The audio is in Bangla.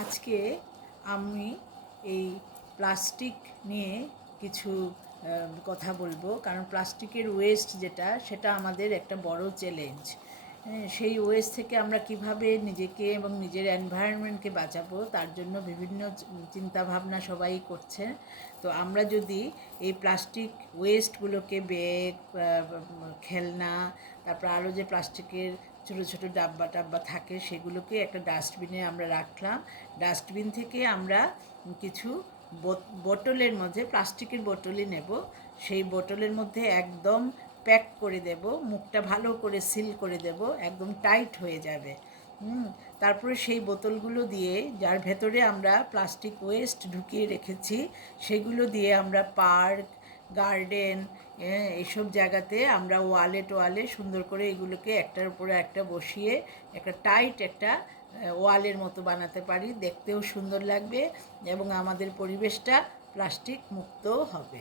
আজকে আমি এই প্লাস্টিক নিয়ে কিছু কথা বলবো, কারণ প্লাস্টিকের ওয়েস্ট সেটা আমাদের একটা বড় চ্যালেঞ্জ। সেই ওয়েস্ট থেকে আমরা কিভাবে নিজেকে এবং নিজের এনভায়রনমেন্টকে বাঁচাবো তার জন্য বিভিন্ন চিন্তাভাবনা সবাই করছে। তো আমরা যদি এই প্লাস্টিক ওয়েস্টগুলোকে ব্যাগ, খেলনা, তারপর আরও যে প্লাস্টিকের ছোটো ছোটো ডাব্বা টাব্বা থাকে সেগুলোকে একটা ডাস্টবিনে আমরা রাখলাম। ডাস্টবিন থেকে আমরা কিছু বোতলের মধ্যে, প্লাস্টিকের বোতলই নেব, সেই বোতলের মধ্যে একদম প্যাক করে দেব, মুখটা ভালো করে সিল করে দেব, একদম টাইট হয়ে যাবে। তারপরে সেই বোতলগুলো দিয়ে, যার ভেতরে আমরা প্লাস্টিক ওয়েস্ট ঢুকিয়ে রেখেছি, সেগুলো দিয়ে আমরা পার্ক, গার্ডেন, এইসব জায়গাতে আমরা ওয়ালে সুন্দর করে এগুলোকে একটার উপরে একটা বসিয়ে একটা টাইট একটা ওয়ালের মতো বানাতে পারি। দেখতেও সুন্দর লাগবে এবং আমাদের পরিবেশটা প্লাস্টিক মুক্তও হবে।